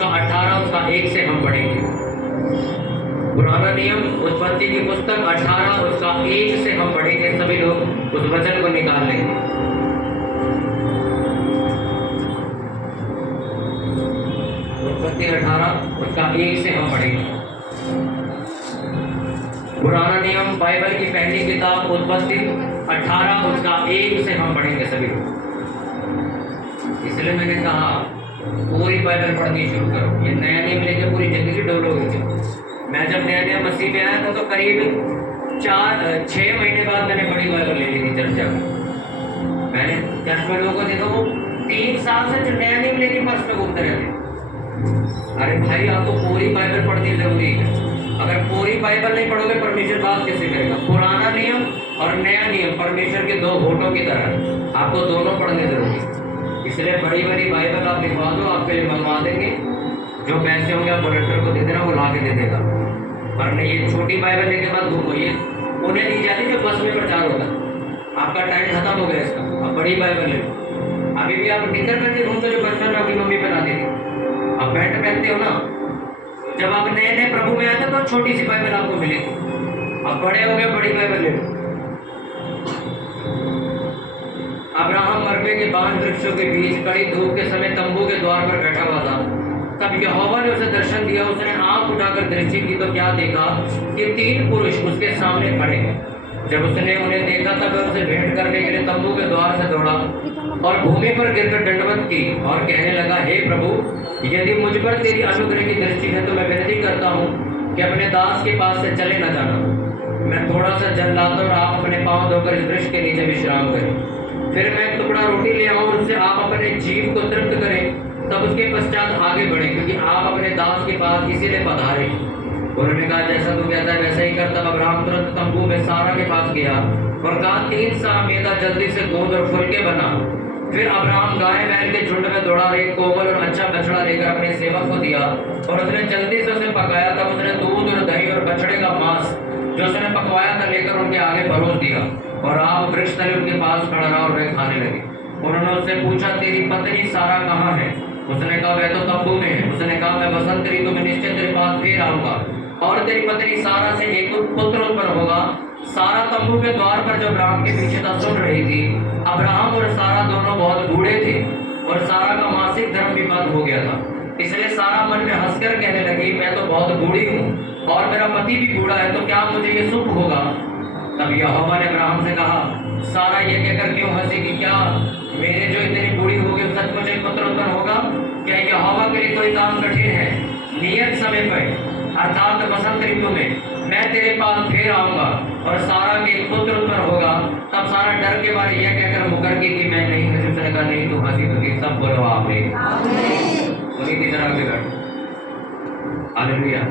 उसका 18 उसका 1 से हम पढ़ेंगे। पुराना नियम उत्पत्ति की पुस्तक 18 उसका 1 से हम पढ़ेंगे। सभी लोग उस वचन को निकाल लेंगे। उत्पत्ति 18 उसका 1 से हम पढ़ेंगे। पुराना नियम बाइबल की पहली किताब उत्पत्ति 18 उसका 1 से हम पढ़ेंगे सभी लोग। इसलिए मैंने कहा पूरी बाइबल पढ़नी शुरू करो। ये नया नियम लेके पूरी जिंदगी डोलोगे। मैं जब नया नया मसीह में आया था तो करीब 6 महीने बाद मैंने बड़ी बाइबल ले ली थी चर्चा में। मैंने चर्च में लोगों को देखा वो 3 साल से नया नियम लेके फर्स्ट में घूमते रहते। अरे भाई आपको पूरी बाइबल पढ़नी जरूरी है। अगर पूरी बाइबल नहीं पढ़ोगे परमेश्वर बात कैसे करेगा? पुराना नियम और नया नियम परमेश्वर के 2 होठों की तरह, आपको दोनों पढ़ने जरूरी है। इसलिए बड़ी बड़ी बाइबल आप लिखवा दो, आपके लिए मंगवा देंगे। जो पैसे होंगे आप वॉलंटियर को दे देना, वो ला के दे देगा। वरना ये छोटी बाइबल लेके बाद घूमो, ये उन्हें दी जाती जो बस में प्रचार होता है। आपका टाइम खत्म हो गया इसका। अब बड़ी बाइबल ले लो। अभी भी आप निकर पहन के घूमते जो बचपन में आपकी मम्मी पहनाती थी, आप पैंट पहनते हो ना। जब आप नए नए प्रभु में आए थे तो छोटी सी बाइबल आपको मिलेगी। अब बड़े हो गए, बड़ी बाइबल ले लो। अब्राहम मरबे के बान वृक्षों के बीच कड़ी धूप के समय तंबू के द्वार पर बैठा हुआ था। तब यहोवा ने उसे दर्शन दिया। उसने आंख उठाकर दृष्टि की तो क्या देखा कि 3 पुरुष उसके सामने खड़े हैं। जब उसने उन्हें देखा तब वह उनसे भेंट करने के लिए तंबू के द्वार से दौड़ा और भूमि पर गिरकर दंडवत की और कहने लगा, हे प्रभु, यदि मुझ पर तेरी अनुग्रह की दृष्टि है तो मैं विनती करता हूँ कि अपने दास के पास से चले न जाना। मैं थोड़ा सा जल लाता और आप अपने पांव धोकर इस वृक्ष के नीचे विश्राम करें। फिर मैं एक टुकड़ा रोटी ले आऊँ और उससे आप अपने जीव को तृप्त करें, तब उसके पश्चात आगे बढ़े, क्योंकि आप अपने दास के पास इसीलिए पधारे। उन्होंने कहा, जैसा तू कहता है वैसा ही कर। तब अब्राहम तुरंत तंबू में सारा के पास गया और कहा, 3 सा मेदा जल्दी से गोद और फुलके बना। फिर अब्राहम गाय बैल के झुंड में दौड़ा, एक कोमल और अच्छा बछड़ा लेकर अपने सेवक को दिया और उसने जल्दी से उसे पकाया। तब उसने दूध और दही और बछड़े का मांस जो उसने पकवाया था लेकर उनके आगे परोस दिया और आप वृक्ष तले उनके पास खड़ा रहा और वे खाने लगे। उन्होंने उससे पूछा, तेरी पत्नी सारा कहाँ है? उसने कहा, वह तो तंबू में है। उसने कहा, मैं बसंत ऋतु में निश्चय तेरे पास फिर आऊंगा और तेरी पत्नी सारा से एक पुत्र उत्पन्न होगा। सारा तंबू के द्वार पर जो अब्राहम के पीछे था सुन रही थी। अब्राहम और सारा दोनों बहुत बूढ़े थे और सारा का मासिक धर्म विपद हो गया था। इसलिए सारा मन में हंसकर कहने लगी, मैं तो बहुत बूढ़ी हूँ और मेरा पति भी बूढ़ा है, तो क्या मुझे ये सुख होगा? तब यहोवा ने अब्राहम से कहा, सारा ये कहकर क्यों हंसेगी? क्या मेरे जो इतनी बूढ़ी होगी सचमुच एक पुत्र उत्पन्न होगा? क्या यहोवा के लिए कोई काम कठिन है? नियत समय पर अर्थात बसंत ऋतु में मैं तेरे पास फिर आऊंगा और सारा के एक पुत्र उत्पन्न होगा। तब सारा डर के बारे यह कहकर मुकर गई कि मैं नहीं हंसी। उसने कहा, नहीं तू हंसी तो सब बोलो आपने उन्हीं की तरह से कर। हालेलुया।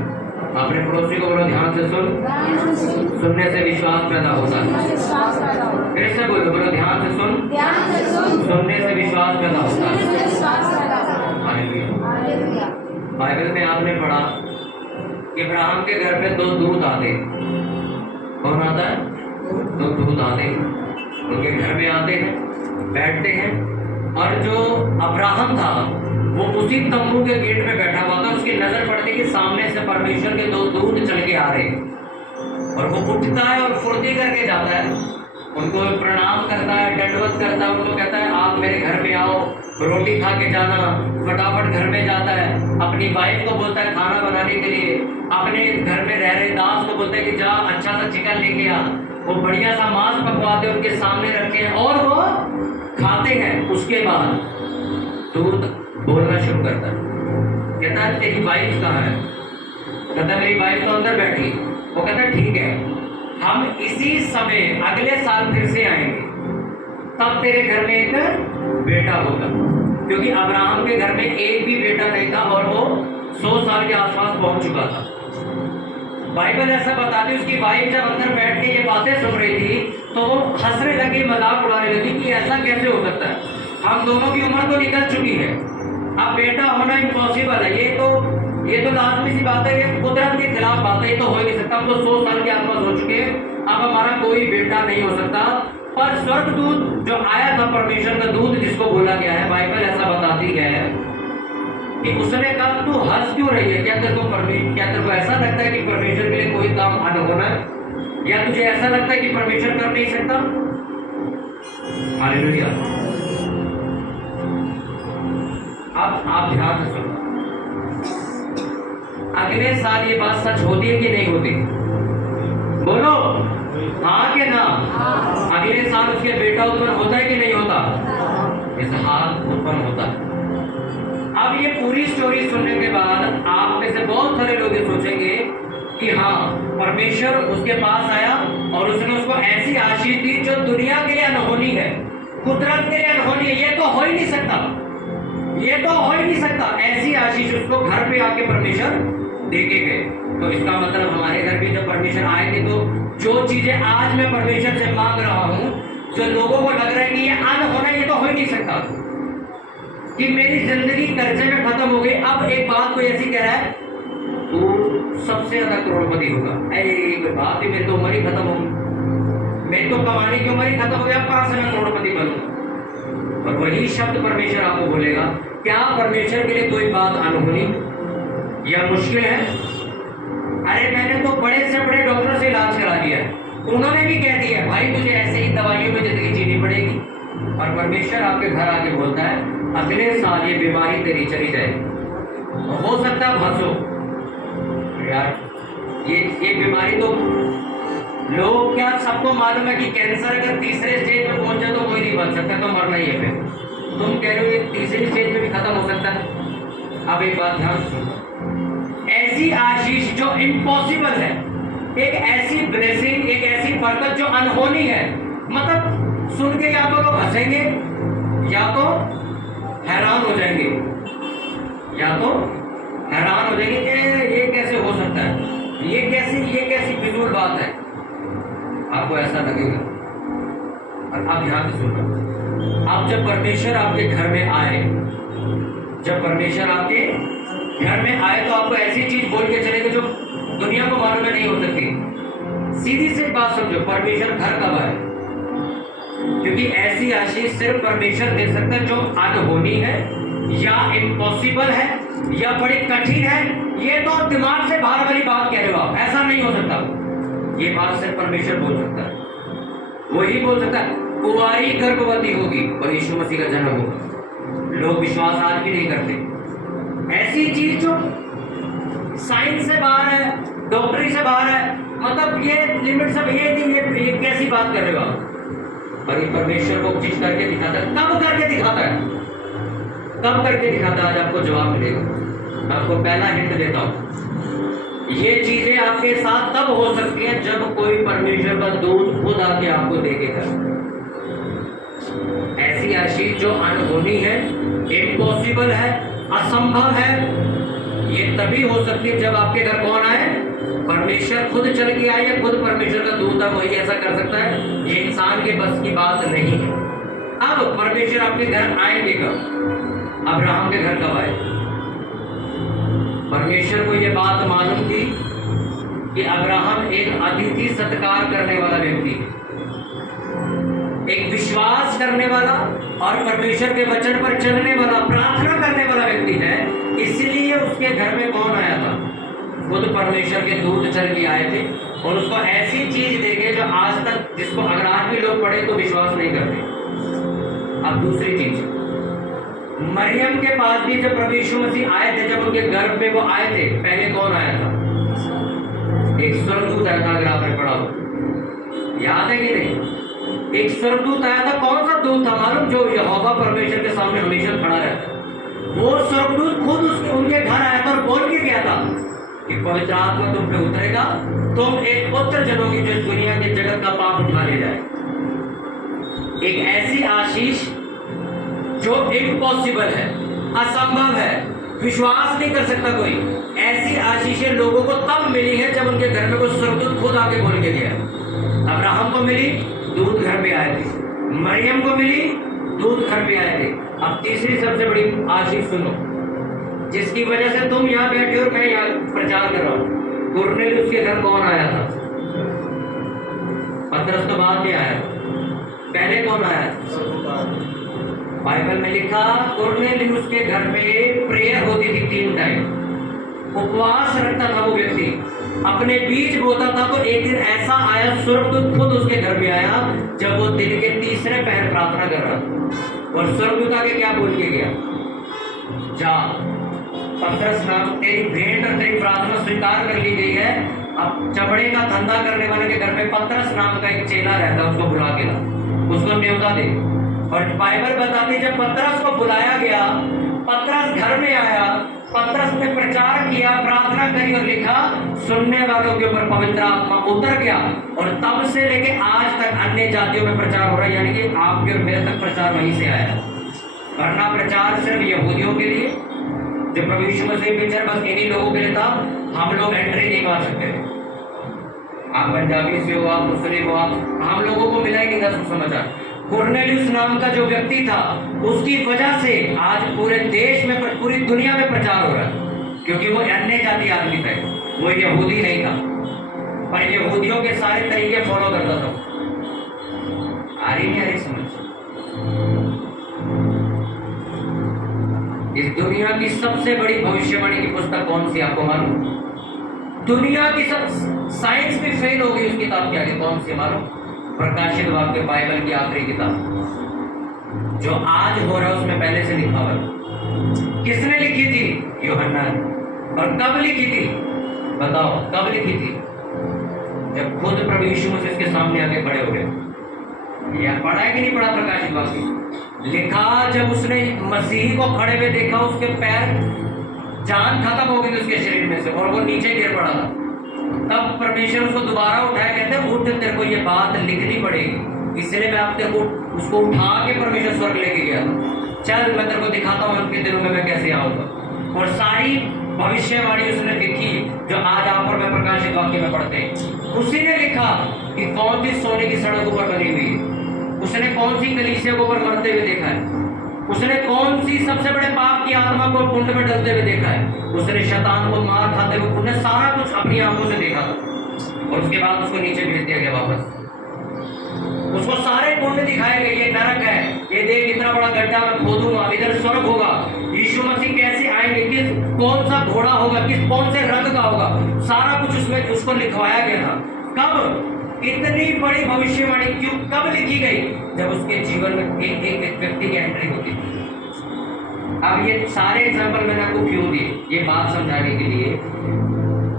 अपने पड़ोसी को बोलो, ध्यान से सुन, सुनने से विश्वास पैदा होता है। फिर से बोलो, ध्यान से सुन, सुनने से विश्वास पैदा होता है। हालेलुया। बाइबल में आपने पढ़ा कि अब्राहम के घर पे 2 दूत आते। कौन आता है? 2 दूत आते, उनके घर में आते हैं, बैठते हैं और जो अब्राहम था वो उसी तंबू के गेट में बैठा हुआ था। उसकी नजर पड़ती कि सामने से परमेश्वर के 2 दूत चल के आ रहे और वो उठता है और फुर्ती करके जाता है, उनको प्रणाम करता है, दंडवत करता है, उनको कहता है, आप मेरे घर में आओ, रोटी खा के जाना। फटाफट घर में जाता है, अपनी वाइफ को बोलता है खाना बनाने के लिए, अपने घर में रह रहे दास को बोलता है कि जा अच्छा सा चिकन लेके आ। वो बढ़िया सा मांस पकवाते उनके सामने रखते हैं और वो खाते हैं। उसके बाद दूत बोलना शुरू करता है, कहता है, तेरी वाइफ कहाँ है? कहता है, मेरी वाइफ तो अंदर बैठी। वो कहता है, ठीक है, हम इसी समय अगले साल फिर से आएंगे, तब तेरे घर में एक बेटा होगा। क्योंकि अब्राहम के घर में एक भी बेटा नहीं था और वो 100 साल के आसपास पहुंच चुका था। बाइबल ऐसा बताती, उसकी वाइफ जब अंदर बैठ के ये बातें सुन रही थी तो वो हंसने लगी, मजाक उड़ाने लगी कि ऐसा कैसे हो सकता है, हम दोनों की उम्र तो निकल चुकी है, अब बेटा होना इम्पॉसिबल है। ये तो लाजमी सी बात है, ये कुदरत के खिलाफ बात है, ये तो हो ही नहीं सकता। हम तो 100 साल के आसपास हो चुके हैं, अब हमारा कोई बेटा नहीं हो सकता। पर स्वर्गदूत जो आया था, परमेश्वर का दूत जिसको बोला गया है, बाइबल ऐसा बताती है कि उसने कहा तू हंस क्यों रही है, क्या तेरे को ऐसा लगता है कि परमेश्वर के लिए कोई काम अनहोना है, या तुझे ऐसा लगता है कि परमेश्वर कर नहीं सकता? हालेलुया। अब आप ध्यान से सुनो, अगले साल ये बात सच होती है कि नहीं होती? बोलो हाँ कि ना? अगले साल उसके बेटा उत्पन्न होता है कि नहीं होता? इसहाक उत्पन्न होता है। अब ये पूरी स्टोरी सुनने के बाद आप में से बहुत सारे लोग ये सोचेंगे कि हाँ, परमेश्वर उसके पास आया और उसने उसको ऐसी आशीष दी जो दुनिया के लिए अनहोनी है, कुदरत के लिए अनहोनी है। ये तो हो ही नहीं सकता, ये तो हो ही नहीं सकता। ऐसी आशीष उसको घर पे आके परमेश्वर देके गए। तो इसका मतलब हमारे घर भी जब परमेश्वर आए थे, तो जो चीजें आज मैं परमेश्वर से मांग रहा हूँ, जो लोगों को लग रहा है कि ये अनहोना, ये तो हो ही नहीं सकता, कि मेरी जिंदगी कर्जे में खत्म हो गई। अब एक बात कोई ऐसी कह रहा है तू सबसे ज्यादा करोड़पति होगा, अरे बात ही, मेरी तो उम्र ही खत्म हो गई, मेरी तो कमाने की उम्र ही खत्म हो गई, अब कहां से मैं करोड़पति बनूंगा? और वही शब्द परमेश्वर आपको बोलेगा, क्या परमेश्वर के लिए कोई बात अनहोनी या मुश्किल है? अरे मैंने तो बड़े से बड़े डॉक्टर से इलाज करा दिया है, उन्होंने भी कह दिया भाई तुझे ऐसे ही दवाइयों में जिंदगी जीनी पड़ेगी। और परमेश्वर आपके घर आके बोलता है अगले साल ये बीमारी तेरी चली जाएगी। हो सकता है हंसो यार, ये बीमारी तो लोग, क्या सबको मालूम है कि कैंसर अगर तीसरे स्टेज में पहुंच जाए तो कोई नहीं बच सकता, तो मरना ही है। फिर तुम कह रहे हो ये तीसरे स्टेज में भी खत्म हो सकता है। अब एक बात ध्यान सुनो, ऐसी आशीष जो इम्पॉसिबल है, एक ऐसी ब्लेसिंग, एक ऐसी बरकत जो अनहोनी है, मतलब सुन के या तो लोग हंसेंगे या तो हैरान हो जाएंगे, या तो हैरान हो जाएंगे कि ये कैसे हो सकता है, ये कैसी फिजूल बात है। आपको ऐसा लगेगा। और आप ध्यान से सुनो, आप जब परमेश्वर आपके घर में आए, जब परमेश्वर आपके घर में आए तो आपको ऐसी चीज बोल के चलेगा जो दुनिया को मालूम नहीं हो सकती। सीधी सी बात समझो, परमेश्वर घर कब आए? क्योंकि ऐसी आशीष सिर्फ परमेश्वर दे सकता है जो अनहोनी है या इम्पॉसिबल है या बड़ी कठिन है। ये तो दिमाग से बाहर वाली बात कह रहे हो आप, ऐसा नहीं हो सकता। ये बात सिर्फ परमेश्वर बोल सकता है, वही बोल सकता है। कुंवारी गर्भवती होगी और यीशु मसीह का जन्म होगा। लोग विश्वास आज भी नहीं करते। ऐसी चीज जो साइंस से बाहर है, डॉक्टरी से बाहर है, मतलब ये लिमिट सब, ये कैसी बात कर रहे हो आप? पर परमेश्वर को चीज करके दिखाता है। कब करके दिखाता है? कब करके दिखाता है? आज आपको जवाब मिलेगा। मैं आपको पहला हिंट देता हूं, ये चीजें आपके साथ तब हो सकती हैं जब कोई परमेश्वर का दूत खुद आके आपको देखेगा। ऐसी आशीष जो अनहोनी है, इम्पॉसिबल है, असंभव है, ये तभी हो सकती है जब आपके घर कौन आए? परमेश्वर खुद चल के आए, या खुद परमेश्वर का दूत है, वही ऐसा कर सकता है। ये इंसान के बस की बात नहीं है। अब परमेश्वर आपके घर आएंगे कब? अब्राहम के घर कब आए? परमेश्वर को ये बात मालूम थी कि अब्राहम एक अतिथि सत्कार करने वाला व्यक्ति है, एक विश्वास करने वाला और परमेश्वर के वचन पर चलने वाला, प्रार्थना करने वाला व्यक्ति है। इसलिए उसके घर में कौन आया था? खुद परमेश्वर के दूत चल के आए थे और उसको ऐसी चीज देखे जो आज तक, जिसको अगर आज भी लोग पढ़े तो विश्वास नहीं करते। अब दूसरी चीज, मरियम के पास भी जब प्रभु यीशु मसीह आए थे, जब उनके गर्भ में वो आए थे, पहले कौन आया था? एक स्वर्गदूत आया था। अगर आपने पढ़ा हो, याद है कि नहीं? एक स्वर्गदूत आया था। कौन सा दूत था मालूम? जो यहोवा परमेश्वर के सामने हमेशा खड़ा रहता। वो स्वर्गदूत खुद उनके घर आया था और बोल के गया था कि पवित्र आत्मा तुम पे उतरेगा, तुम एक पुत्र जनोगे जो दुनिया के जगत का पाप उठा ले जाए। एक ऐसी आशीष जो इम्पॉसिबल है, असंभव है, विश्वास नहीं कर सकता कोई। ऐसी आशीषें लोगों को तब मिली है जब उनके घर में कोई स्वर्गदूत खुद आके बोल के गया। अब्राहम को मिली, दूत घर पे आए थे। मरियम को मिली, दूत घर पे आए थे। अब तीसरी सबसे बड़ी आशीष सुनो, जिसकी वजह से तुम यहाँ बैठे हो, मैं यहाँ प्रचार कर रहा हूँ। कुरनेलियुस के घर कौन आया था? पतरस तो बाद में आया, पहले कौन आया? बाइबल में लिखा कुरनेलियुस के घर में प्रेयर होती थी 3 टाइम, उपवास रखता था वो व्यक्ति, अपने बीज बोता था। तो एक दिन ऐसा आया, स्वर्गदूत खुद उसके घर में आया जब वो दिन के तीसरे पहर प्रार्थना कर रहा था, और स्वर्गदूत आके क्या बोल के गया, जा पतरस नाम, तेरी भेंट और तेरी प्रार्थना स्वीकार कर ली गई है। अब चमड़े का धंधा करने वाले के घर में पतरस नाम का एक चेला रहता है, उसको बुला के ला, उसको न्योता दे। और बाइबल बताती जब पतरस को बुलाया गया, पतरस घर में आया, पतरस ने प्रचार किया, प्रार्थना करी और लिखा, सुनने वालों के ऊपर पवित्र आत्मा उतर गया। और तब से लेके आज तक अन्य जातियों में प्रचार हो रहा है, यानी कि आपके और मेरे तक प्रचार वहीं से आया। वरना प्रचार सिर्फ यहूदियों के लिए, जो प्रभु यीशु मसीह पिक्चर बस इन्हीं लोगों के लिए था, हम लोग एंट्री नहीं मार सकते। आप पंजाबी से हो, आप मुस्लिम हो, आप, हम लोगों को मिला ही नहीं था सुसमाचार। कुरनेलियुस नाम का जो व्यक्ति था, उसकी वजह से आज पूरे देश में, पूरी दुनिया में प्रचार हो रहा है, क्योंकि वो अन्य जाति आदमी थे, वो यहूदी नहीं था, पर यहूदियों के सारे तरीके फॉलो करता था। आ रही नहीं आ रही समझ? इस दुनिया की सबसे बड़ी भविष्यवाणी की पुस्तक कौन सी आपको मालूम? दुनिया की सब साइंस भी फेल हो गई उस किताब के आगे, कौन सी मालूम? प्रकाशित वाक्य, बाइबल की आखिरी किताब, जो आज हो रहा है उसमें पहले से लिखा हुआ है। किसने लिखी थी? यूहन्ना ने। और कब लिखी थी? बताओ कब लिखी थी? जब खुद प्रभु यीशु मसीह के सामने आके खड़े हो गए। यह पढ़ा है कि नहीं पढ़ा प्रकाशित वाक्य? लिखा जब उसने मसीह को खड़े हुए देखा, उसके पैर, जान खत्म हो गई थी उसके शरीर में से, और वो नीचे गिर पड़ा था। तब परमेश्वर उसको दोबारा उठाया, कहते हैं उठ, तेरे को ये बात लिखनी पड़ेगी, इसलिए मैं आप तेरे को उसको उठा के परमेश्वर स्वर्ग लेके गया, चल मैं तेरे को दिखाता हूँ उनके दिनों में मैं कैसे आऊंगा। और सारी भविष्यवाणी उसने लिखी जो आज आप और मैं प्रकाशित वाक्य में पढ़ते हैं। उसी ने लिखा कि कौन सी सोने की सड़कों पर बनी हुई है, उसने कौन सी कलीसिया को पर मरते हुए देखा है, उसने कौन सी सबसे बड़े पाप की आत्मा को कुंड में डलते हुए देखा है, उसने शैतान को मार खाते हुए, उसने सारा कुछ अपनी आंखों से देखा था। और उसके बाद उसको नीचे भेज दिया गया वापस, उसको सारे कुंड दिखाए गए, ये नरक है, ये देख इतना बड़ा गड्ढा मैं खोदूंगा, इधर स्वर्ग होगा, यीशु मसीह कैसे आएंगे, किस कौन सा घोड़ा होगा, कौन से रंग का होगा, सारा कुछ उसमें उसको लिखवाया गया था। कब? इतनी बड़ी भविष्यवाणी क्यों कब लिखी गई? जब उसके जीवन में एक एक व्यक्ति की एंट्री होती थी। अब ये सारे एग्जाम्पल मैंने आपको क्यों दिए? ये बात समझाने के लिए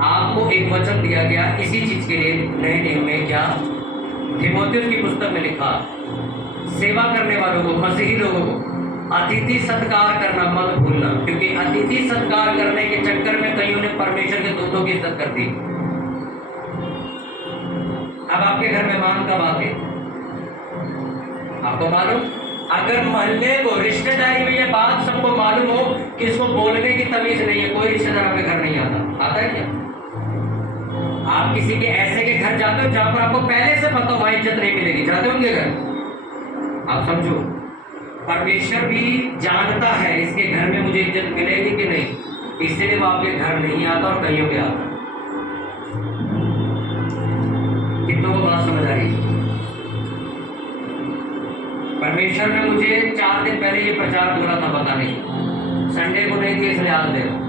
आपको एक वचन दिया गया इसी चीज के लिए नए नियम में, क्या तीमुथियुस की पुस्तक में लिखा, सेवा करने वालों को, मसीही लोगों को अतिथि सत्कार करना मत भूलना, क्योंकि अतिथि सत्कार करने के चक्कर में कईयों ने परमेश्वर के दूतों की इज्जत कर दी। अब आपके घर मेहमान कब आते? आपको मालूम? अगर मोहल्ले को, रिश्तेदारी में ये बात सबको मालूम हो कि इसको बोलने की तमीज नहीं है, कोई रिश्तेदार आपके घर नहीं आता है क्या? आप किसी के ऐसे के घर जाते हो जहां पर आपको पहले से पता हो वहां इज्जत नहीं मिलेगी, जाते हो उनके घर? आप समझो, परमेश्वर भी जानता है इसके घर में मुझे इज्जत मिलेगी कि नहीं, इसलिए वो आपके घर नहीं आता और कहीं पे आता। कितनों को बात समझ आ रही है? परमेश्वर ने मुझे 4 दिन पहले ये प्रचार बोला था, पता नहीं संडे को नहीं दिया, इसलिए आज दे रहा हूं।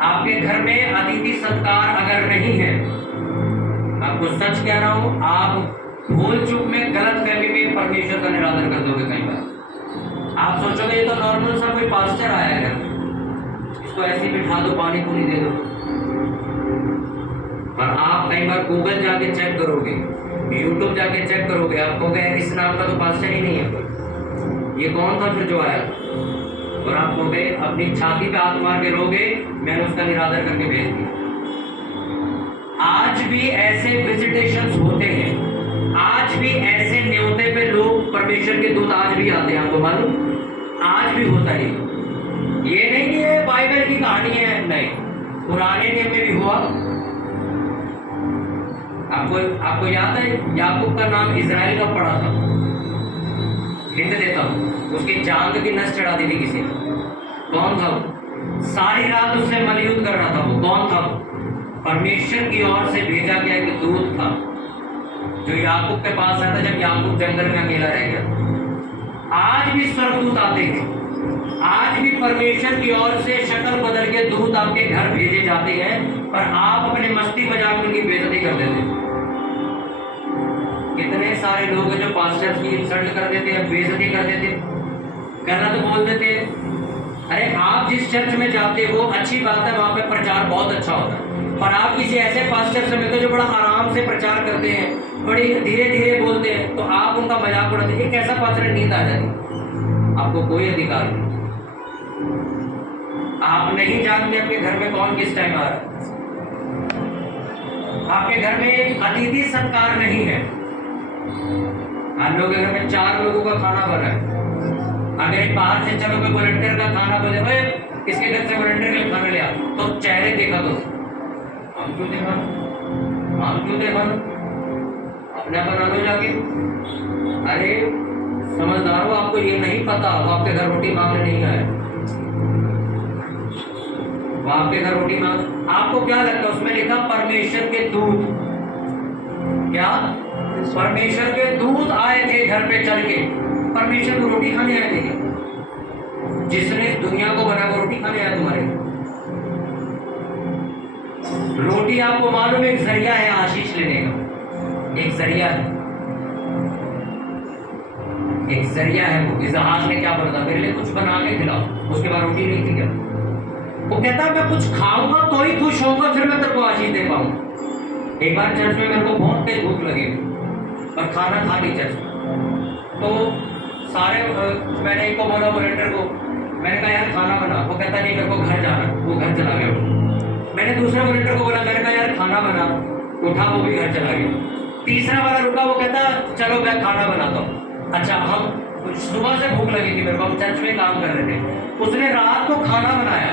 आपके घर में अतिथि सत्कार अगर नहीं है, आपको सच कह रहा हूं, आप भूल चूक में, गलत फहमी में परमेश्वर का निरादर कर दोगे। कई बार आप सोचोगे ये तो नॉर्मल सा कोई पास्टर आया है, इसको ऐसे ही बिठा दो, पानी पूरी दे दो। पर आप कई बार गूगल जाके चेक करोगे, यूट्यूब जाके चेक करोगे, आपको कहे इस नाम का तो पास्टर ही नहीं है कोई, ये कौन था फिर जो आया? और आप कहोगे, अपनी छाती पे हाथ मार के रोगे, मैंने उसका निरादर करके भेज दिया। आज भी ऐसे विजिटेशंस होते हैं, आज भी ऐसे न्योते पे लोग, परमेश्वर के दूत आज भी आते हैं, आपको मालूम? आज भी होता है। ये नहीं कि ये बाइबल की कहानी है, नहीं, पुराने नियम में भी हुआ। आपको याद है याकूब का नाम इजराइल का पड़ा था? हिंट देता हूं, उसकी जांग की नस चढ़ा दी थी किसी ने। कौन था वो? सारी रात उसने मलयुद्ध कर रहा था। वो कौन था? परमेश्वर की ओर से भेजा गया एक दूत था जो याकूब के पास आया था जब याकूब जंगल में अकेला रह गया। आज भी स्वर्गदूत आते हैं, आज भी परमेश्वर की ओर से शक्ल बदल के दूत आपके घर भेजे जाते हैं, पर आप अपने मस्ती मजाक में उनकी बेइज्जती कर देते हैं। कितने सारे लोग हैं जो पास्टर्स की इंसल्ट कर देते हैं, बेइज्जती कर देते हैं, गलत बोल देते हैं। अरे आप जिस चर्च में जाते हो अच्छी बात है, वहां पे प्रचार बहुत अच्छा होता है, पर आप किसी ऐसे पास्टर से मिलते हो जो बड़ा आराम से प्रचार करते हैं, बड़ी धीरे धीरे बोलते हैं, तो आप उनका मजाक उड़ाते हैं। एक ऐसा पास्टर नींद आ जाती, आपको कोई अधिकार नहीं। आप नहीं जानते आपके घर में कौन किस टाइम आ रहा है। आपके घर में अतिथि सत्कार नहीं है। आप लोगों के घर में 4 लोगों का खाना बना है, अगर एक बाहर से चलो कोई वॉलंटियर का खाना बोले, ओए किसके घर से वॉलंटियर का खाना लिया, तो चेहरे देखा तो हम क्यों देखा, हम क्यों देखा, अपना बना लो जाके। अरे समझदार हो, आपको ये नहीं पता वो आपके घर रोटी मांगने नहीं आए, वो आपके घर रोटी मांग। आपको क्या लगता है उसमें लिखा परमेश्वर के दूत, क्या परमेश्वर के दूत आए थे घर पे चल के, परमेश्वर को रोटी खाने आए थे क्या? जिसने दुनिया को बना वो रोटी खाने आया तुम्हारे। रोटी आपको मालूम एक जरिया है आशीष लेने का, एक जरिया है, एक जरिया है। वो इजहार ने क्या बोला था, मेरे लिए कुछ बना के खिलाओ, उसके बाद रोटी नहीं थी क्या? वो कहता मैं कुछ खाऊंगा तो ही खुश होऊंगा, फिर मैं तेरे को आशीष दे पाऊंगा। एक बार चर्च में मेरे को बहुत तेज भूख लगी, पर खाना खा ली चर्च में, तो सारे मैंने एक को बोला वॉलंटियर को, मैंने कहा यार खाना बना, वो कहता नहीं मेरे को घर जाना, वो घर चला गया। मैंने दूसरे वॉलंटियर को बोला, मैंने कहा यार खाना बना, उठा, वो भी घर चला गया। तीसरा वाला रुका, वो कहता चलो मैं खाना बनाता हूँ। अच्छा हम सुबह से भूख लगी थी मेरे को, हम चर्च में काम कर रहे थे, उसने रात को खाना बनाया,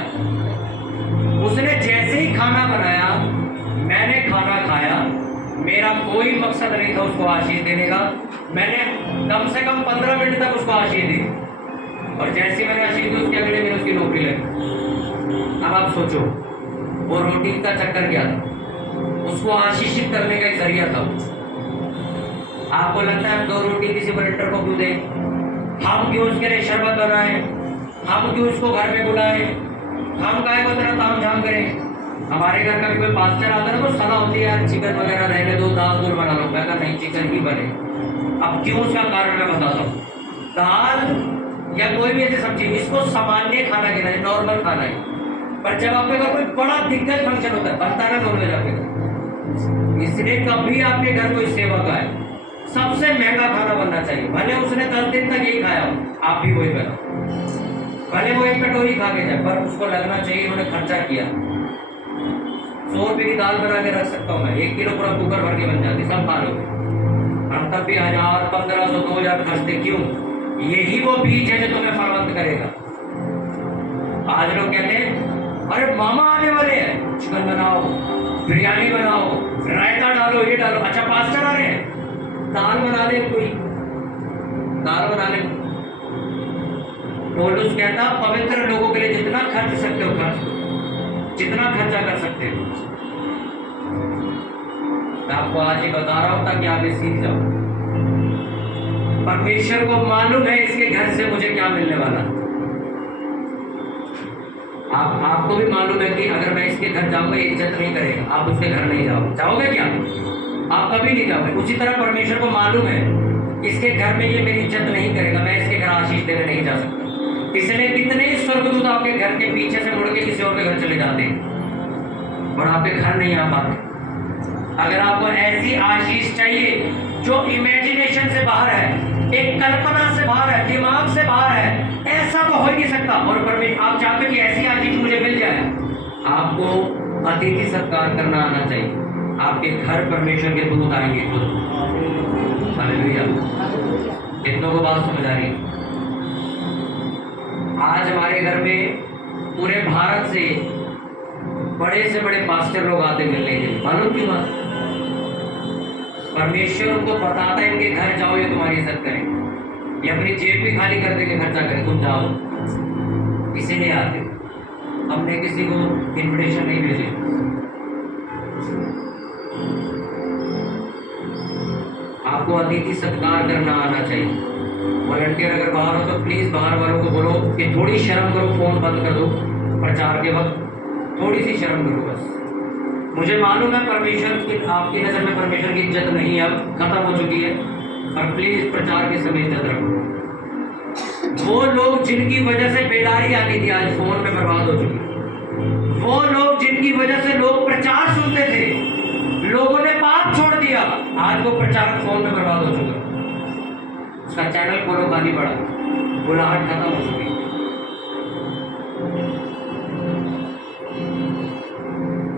उसने जैसे ही खाना बनाया मैंने खाना खाया, मेरा कोई मकसद नहीं था उसको आशीष देने का, मैंने कम से कम 15 मिनट तक उसको आशीष दी, और जैसे मैंने आशीष दी उसके अगले दिन उसकी नौकरी लगी। अब आप सोचो वो रोटी का चक्कर क्या था, उसको आशीषित करने का एक जरिया था। आपको लगता है हम 2 रोटी किसी वॉलंटियर को क्यों दें, हम क्यों उसके लिए शरबत बनाएं, हम क्यों उसको घर में बुलाएं, हम काय को तरह ताम झाम करें। हमारे घर का भी कोई पास्टर आता है तो सलाह होती है यार चिकन वगैरह रहने दो, दाल दूल बना लो, मैं कहा नहीं चिकन ही बने। अब क्यों, उसका कारण मैं बताता हूँ। दाल या कोई भी ऐसी सब्जी इसको सामान्य खाना कहना है, नॉर्मल खाना है, पर जब आपके घर कोई बड़ा दिग्गज फंक्शन होता है, बनता है नॉनवेज आपके घर, इसलिए कभी आपके घर कोई सेवक आए सबसे महंगा खाना बनना चाहिए, भले उसने 10 दिन तक यही खाया हो, आप भी वही बनाओ, भले वो 1 कटोरी खा के जाए, पर उसको लगना चाहिए उन्होंने खर्चा किया। 100 रुपये की दाल बना के रख सकता हूँ मैं, 1 किलो पूरा कुकर भर के बन जाती, सब खा लोगे, हम तब भी 1000, 1500, 2000 खर्चते क्यों? यही वो बीज है जो तुम्हें फलवंत करेगा। आज लोग कहते हैं अरे मामा आने वाले हैं, चिकन बनाओ, बिरयानी बनाओ, रायता डालो, ये डालो। अच्छा पास्टर आ रहे हैं, दाल बना ले, कोई दाल बना ले। पौलुस कहता पवित्र लोगों के लिए जितना खर्च सकते हो खर्च, जितना खर्चा कर सकते हो। मैं आपको आज ही बता रहा हूं ताकि आप ये सीख जाओ। परमेश्वर को मालूम है इसके घर से मुझे क्या मिलने वाला। आपको भी मालूम है कि अगर मैं इसके घर जाऊंगा इज्जत नहीं करेगा, आप उसके घर नहीं जाओगे क्या? आप कभी नहीं जाओगे। उसी तरह परमेश्वर को मालूम है इसके घर में ये मेरी इज्जत नहीं करेगा, मैं इसके घर आशीष देने नहीं जा सकता। इसलिए कितने स्वर्गदूत आपके घर के पीछे से मुड़ के किसी और के घर चले जाते हैं और आपके घर नहीं आ पाते। अगर आपको ऐसी आशीष चाहिए जो इमेजिनेशन से बाहर है, एक कल्पना से बाहर है, दिमाग से बाहर है, ऐसा तो हो ही नहीं सकता। और परमेश्वर आप चाहते कि ऐसी आशीष मुझे मिल जाए, आपको अतिथि सत्कार करना आना चाहिए। आपके घर परमेश्वर के दूत आएंगे खुद। हालेलुया। कितनों को बात समझ आ रही है? आज हमारे घर में पूरे भारत से बड़े पास्टर लोग आते मिलने के लिए। मालूम क्यों बात? परमेश्वर उनको बताता है इनके घर जाओ ये तुम्हारी इज्जत करें, ये अपनी जेब भी खाली कर देंगे, खर्चा करें, तुम जाओ। इसीलिए आते, हमने किसी को इन्विटेशन नहीं भेजे। आपको अतिथि सत्कार करना आना चाहिए। वॉलंटियर अगर बाहर हो तो प्लीज बाहर वालों को बोलो कि थोड़ी शर्म करो, फोन बंद कर दो प्रचार के वक्त, थोड़ी सी शर्म करो बस। मुझे मालूम है परमेश्वर की, आपकी नज़र में परमेश्वर की इज्जत नहीं है, अब खत्म हो चुकी है, और प्लीज प्रचार के समय इज्जत रखो। वो लोग जिनकी वजह से बेदारी आनी थी आज फोन में बर्बाद हो चुकी है। वो लोग जिनकी वजह से लोग प्रचार सुनते थे, लोगों ने पाप छोड़ दिया, आज वो प्रचार फोन में बर्बाद हो चुका। उसका चैनल खोलो, गाली बढ़ा, बुलाहट खत्म हो चुकी।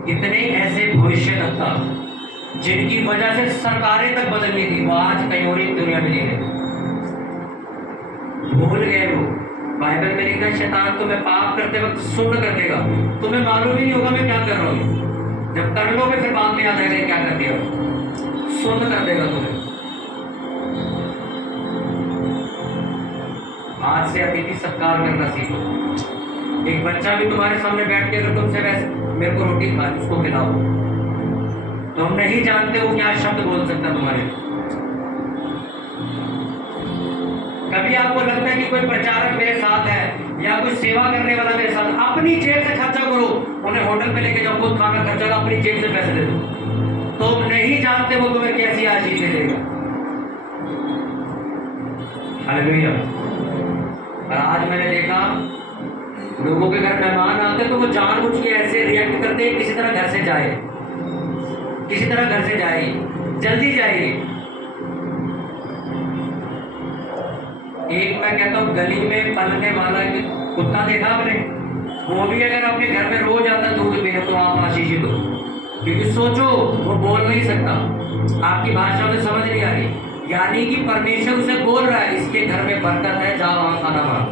कितने ऐसे भविष्यवक्ता जिनकी वजह से सरकारें तक बदलनी थी, वो आज कहीं और ही दुनिया में जी रहे। भूल गए वो। बाइबल में लिखा है शैतान तुम्हें पाप करते वक्त सुन कर देगा, तुम्हें मालूम ही नहीं होगा मैं क्या कर रहा हूँ। जब कर लोगे फिर बाद में याद आएगा क्या कर दिया, सुन कर देगा तुम्हें। आज से अतिथि सत्कार करना सीखो। एक बच्चा भी तुम्हारे सामने बैठ के अगर तुमसे वैसे मेरे को रोटी खा, उसको खिलाओ, तो हम नहीं जानते वो क्या शब्द बोल सकता तुम्हारे। कभी आपको लगता है कि कोई प्रचारक मेरे साथ है या कोई सेवा करने वाला मेरे साथ, अपनी जेब से खर्चा करो, उन्हें होटल पे लेके जाओ, खुद खाना खर्चा करो, अपनी जेब से पैसे दे दो, तो नहीं जानते वो तुम्हें कैसी आशीष दे देगा। हालेलुया। और आज मैंने देखा लोगों के घर मेहमान आते तो वो जानबूझ के ऐसे रिएक्ट करते हैं, किसी तरह घर से जाए, किसी तरह घर से जाए, जल्दी जाइए। एक मैं कहता हूँ गली में पलने वाला कुत्ता देखा आपने, वो भी अगर आपके घर में रोज आता दूध पीने तो आप आशीषित हो, क्योंकि सोचो वो बोल नहीं सकता, आपकी भाषा में समझ नहीं आ रही, यानी कि परमेश्वर उसे बोल रहा है इसके घर में बरकत है, जाओ वहां खाना मार,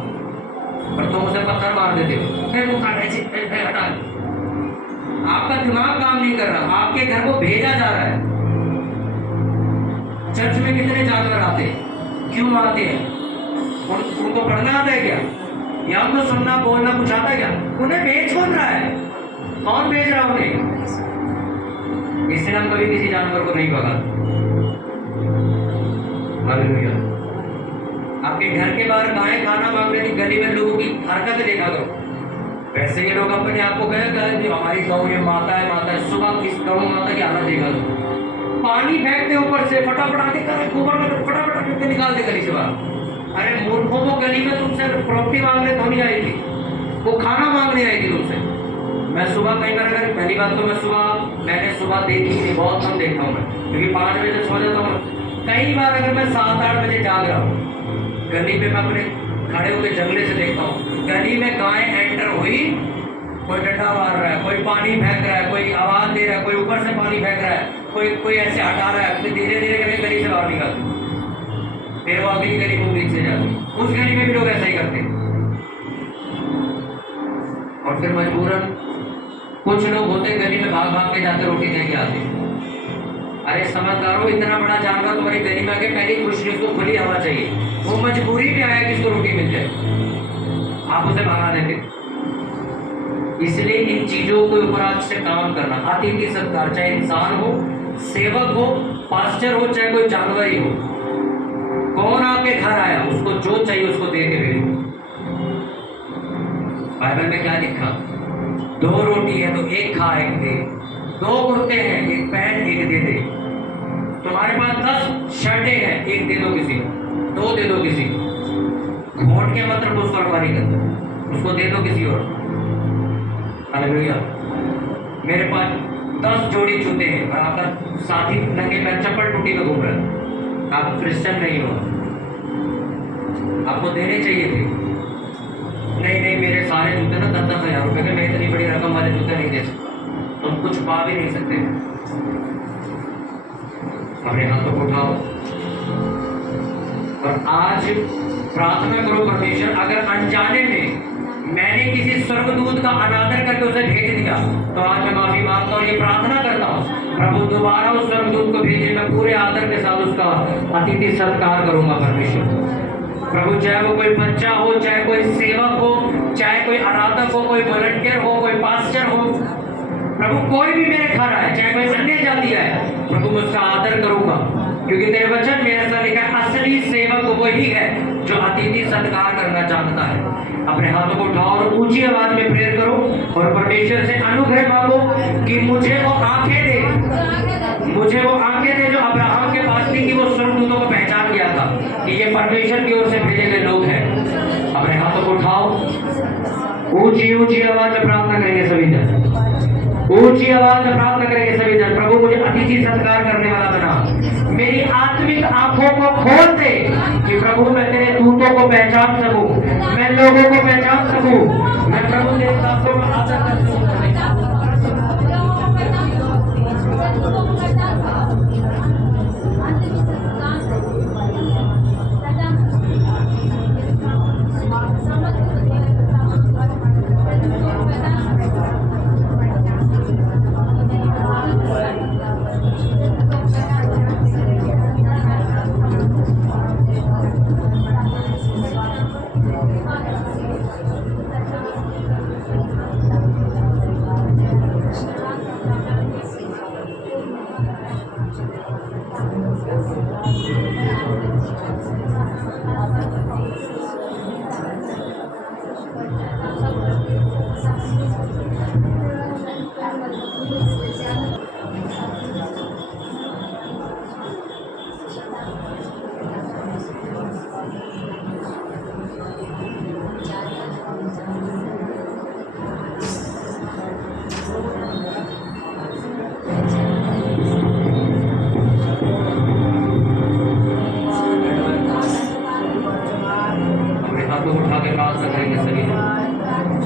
और तुम उसे पत्थर मार देते हो, फिर वो हटा। आपका दिमाग काम नहीं कर रहा, आपके घर को भेजा जा रहा है। चर्च में कितने जानवर आते हैं, क्यों आते हैं? उनको पढ़ना आता है क्या, या उनको सुनना बोलना कुछ आता है क्या? उन्हें भेज कौन रहा है? कौन भेज रहा है उन्हें? इसलिए हम कभी किसी जानवर को नहीं भगाते। हालेलुया। आपके घर के बाहर गायें खाना मांग रही थी, गली में लोगों की हरकतें देखा करो। वैसे ये लोग अपने आप को कहें हमारी गौ ये माता है, माता है, सुबह किस गौ माता की हालत देखा दो, पानी फेंकते ऊपर से, फटाफट आके गोबर में फटाफट निकाल दे गली से बाहर। अरे मूर्खों को, गली में तुमसे प्रॉपर्टी मांगने थोड़ी आई थी, वो खाना मांगने आई थी तुमसे। मैं सुबह कई बार, अगर पहली बात तो मैंने सुबह देखी नहीं, बहुत कम देखता हूँ मैं, क्योंकि 5 बजे सो जाता हूँ। कई बार अगर मैं 7-8 बजे जाग रहा हूँ, गली पे मैं अपने खड़े होकर जंगले से देखता हूँ, गली में गाय एंटर हुई, कोई डंडा मार रहा है, कोई पानी फेंक रहा है, कोई आवाज दे रहा है, कोई ऊपर से पानी फेंक रहा है, कोई ऐसे हटा रहा है, फिर धीरे धीरे करके गली से बाहर निकालते, फिर वो अगली गली घूम से जाती, उस गली में भी लोग ऐसा ही करते। और फिर मजबूरन कुछ लोग होते गली में भाग भाग के जाते, रोटी दे के आते। अरे समझदारो, इतना बड़ा जानवर तुम्हारी गली में आके पहले खुश, उसको खुली हवा चाहिए, वो मजबूरी में आया कि इसको रोटी मिल जाए, आप उसे भगा देते। इसलिए इन चीजों के ऊपर आज से काम करना। अतिथि सत्कार, चाहे इंसान हो, सेवक हो, पास्टर हो, चाहे कोई जानवर ही हो, कौन आपके घर आया उसको जो चाहिए उसको दे के भेजो। बाइबल में क्या लिखा? 2 रोटी है तो 1 खा 1 दे, 2 कुर्ते हैं 1 पहन 1 दे दे, तुम्हारे पास 10 शर्टें हैं 1 दे दो किसी को, 2 दे दो किसी को, घोट के मतलब उसको अलमारी करता, उसको दे दो किसी और। हालेलुया। मेरे पास 10 जोड़ी जूते हैं और आपका साथी नंगे पैर चप्पल टूटी में घूम रहा है, आप क्रिश्चियन नहीं हो, आपको देने चाहिए थे। नहीं मेरे सारे जूते ना 10-10 हज़ार रुपए के, मैं इतनी बड़ी रकम वाले जूते नहीं दे सकता, तुम कुछ पा भी नहीं सकते। अपने हाथों को उठाओ और आज प्रार्थना करो, परमेश्वर अगर अनजाने में मैंने किसी स्वर्गदूत का अनादर करके उसे भेज दिया तो आज मैं माफी मांगता हूँ, ये प्रार्थना करता हूँ, प्रभु दोबारा उस स्वर्गदूत को भेजे, मैं पूरे आदर के साथ उसका अतिथि सत्कार करूंगा। परमेश्वर प्रभु, चाहे वो कोई बच्चा हो, चाहे कोई सेवक हो, चाहे कोई आराधक हो, कोई वॉलंटियर हो, कोई पास्टर हो, प्रभु कोई भी मेरे घर आए, चाहे कोई अन्य जाति है, प्रभु मैं उसका आदर करूंगा, क्योंकि तेरे वचन में ऐसा लिखा है, असली सेवक वही है जो अतिथि सत्कार करना जानता है। अपने हाथों को उठाओ और ऊंची आवाज में प्रेयर करो और परमेश्वर से अनुग्रह मांगो कि मुझे वो आंखें दे, मुझे वो आंखें दे जो अब्राहम के पास थी, कि वो स्वर्गदूतों को पहचान गया था कि ये परमेश्वर की ओर से भेजे गए लोग हैं। अपने हाथों को उठाओ, ऊंची ऊंची आवाज में प्रार्थना करेंगे सभी जन, ऊंची आवाज में प्रार्थना करेंगे सभी जन। प्रभु मुझे अतिथि सत्कार करने वाला बना, मेरी आत्मिक आंखों को खोल दे कि प्रभु मैं तेरे दूतों को पहचान सकूं, मैं लोगों को पहचान सकूं, मैं प्रभु तेरे दासों का आदर कर सकूं।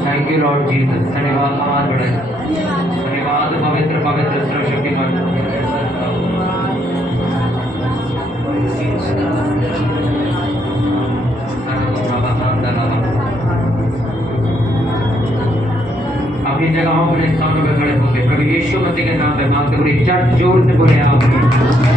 थैंक यू लॉर्ड जीसस, धन्यवाद, आवाज बढ़ाए, धन्यवाद पवित्र पवित्र सर्वशक्तिमान। अपनी जगहों पर स्थानों पर खड़े होंगे, प्रभु यीशु मसीह के नाम पे मांगते हुए चर्च जोर से बोले आमीन।